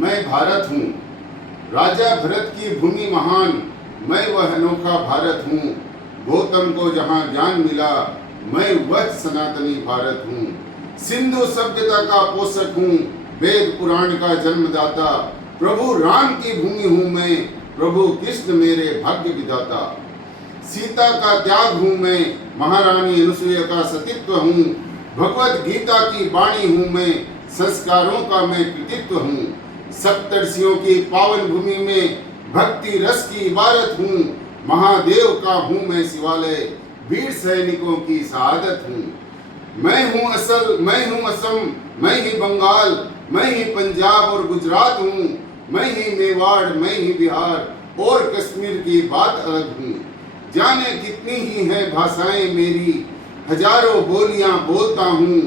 मैं भारत हूँ, राजा भरत की भूमि महान, मैं वह अनोखा भारत हूँ। गौतम को जहाँ ज्ञान मिला, मैं वह सनातनी भारत हूँ। सिंधु सभ्यता का पोषक हूँ, वेद पुराण का जन्मदाता। प्रभु राम की भूमि हूँ मैं, प्रभु कृष्ण मेरे भाग्य विधाता। सीता का त्याग हूँ मैं, महारानी अनुसुईया का सतीत्व हूँ। भगवत गीता की वाणी हूँ मैं, संस्कारों का मैं कृतित्व हूँ। सप्तर्षियों की पावन भूमि में भक्ति रस की इबारत हूँ। महादेव का हूँ मैं शिवालय, वीर सैनिकों की शहादत हूँ। मैं हूँ असम, मैं ही बंगाल, मैं ही पंजाब और गुजरात हूँ। मैं ही मेवाड़, मैं ही बिहार और कश्मीर की बात अलग हूँ। जाने कितनी ही हैं भाषाएं मेरी, हजारों बोलियां बोलता हूँ।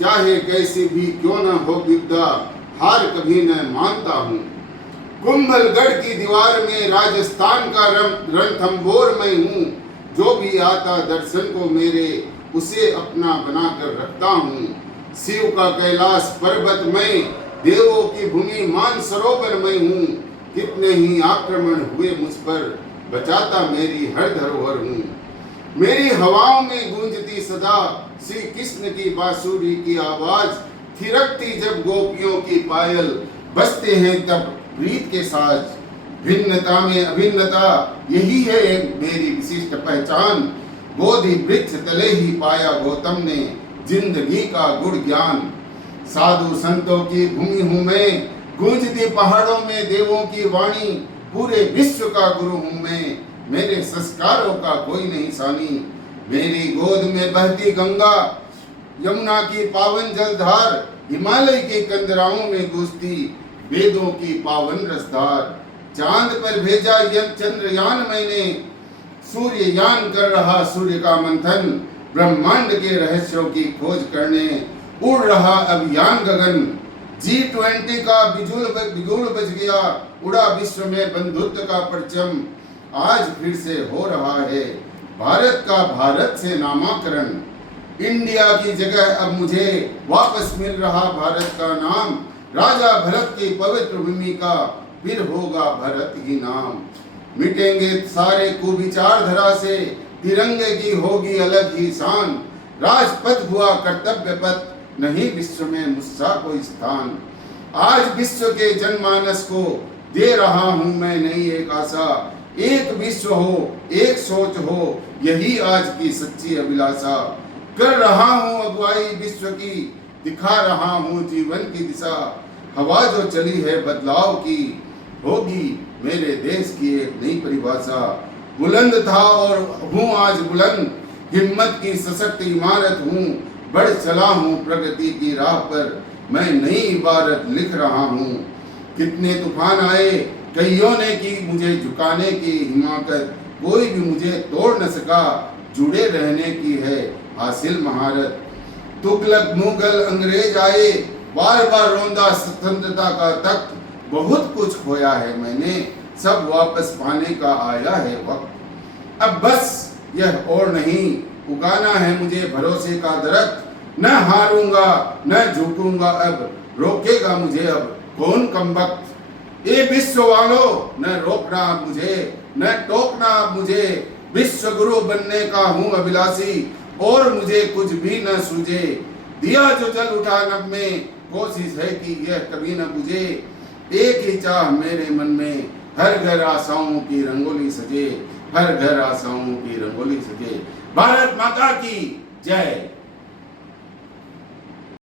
चाहे कैसी भी क्यों न हो विपदा, हार कभी न मानता हूँ। कुंभलगढ़ की दीवार में राजस्थान का रणथंभौर मैं हूँ। जो भी आता दर्शन को मेरे, उसे अपना बना कर रखता हूँ। शिव का कैलाश पर्वत मैं, देवों की भूमि मानसरोवर मैं हूँ। कितने ही आक्रमण हुए मुझ पर, बचाता मेरी हर धरोहर हूँ। मेरी हवाओं में गूंजती सदा श्री कृष्ण की बांसुरी की आवाज। थिरकती जब गोपियों की पायल, बजते हैं तब प्रीत के साज। भिन्नता में अभिन्नता, यही है मेरी विशिष्ट पहचान। बोधि वृक्ष तले ही पाया गौतम ने जिंदगी का गुण ज्ञान। साधु संतों की भूमि हूँ मैं, गूंजती पहाड़ों में देवों की वाणी। पूरे विश्व का गुरु हूँ मैं, मेरे संस्कारों का कोई नहीं सानी। मेरी गोद में बहती गंगा, यमुना की पावन जलधार। हिमालय के कंदराओं में गूंजती वेदों की पावन रसधार। चांद पर भेजा चंद्रयान मैंने, सूर्ययान कर रहा सूर्य का मंथन। ब्रह्मांड के रहस्यों की खोज करने उड़ रहा अभियान गगन। G20 का बिगुल बज गया, उड़ा विश्व में बंधुत्व का परचम। आज फिर से हो रहा है भारत का भारत से नामाकरण। इंडिया की जगह अब मुझे वापस मिल रहा भारत का नाम। राजा भरत की पवित्र भूमि का फिर होगा भरत ही नाम। मिटेंगे सारे कुविचार धरा से, तिरंगे की होगी अलग ही शान। राजपथ हुआ कर्तव्य पथ, नहीं विश्व में मुझसा कोई स्थान। आज विश्व के जनमानस को दे रहा हूं मैं नई एक आशा। एक विश्व हो, एक सोच हो, यही आज की सच्ची अभिलाषा। कर रहा हूं अगुवाई विश्व की, दिखा रहा हूं जीवन की दिशा। हवा जो चली है बदलाव की, होगी मेरे देश की एक नई परिभाषा। बुलंद था और हूँ आज बुलंद, हिम्मत की सशक्त इमारत हूँ। बढ़ चला हूँ प्रगति की राह पर, मैं नई इबारत लिख रहा हूँ। कितने तूफान आए, कईयों ने की मुझे झुकाने की हिमाकत। कोई भी मुझे तोड़ न सका, जुड़े रहने की है हासिल महारत। तुगलक मुगल अंग्रेज आए, बार बार रोंदा स्वतंत्रता का तख्त। बहुत कुछ खोया है मैंने, सब वापस पाने का आया है वक्त। अब बस यह और नहीं, उगाना है मुझे भरोसे का दरख्त। न हारूंगा न झुकूंगा अब, रोकेगा मुझे अब कौन कमबख्त। ए विश्व वालों, न रोकना अब मुझे, न टोकना अब मुझे। विश्व गुरु बनने का हूँ अभिलाषी, और मुझे कुछ भी न सूझे। दिया जो जल उठा नभ में, कोशिश है कि यह कभी न बुझे। एक ही चाह मेरे मन में, हर घर आशाओं की रंगोली सजे। हर घर आशाओं की रंगोली सजे। भारत माता की जय।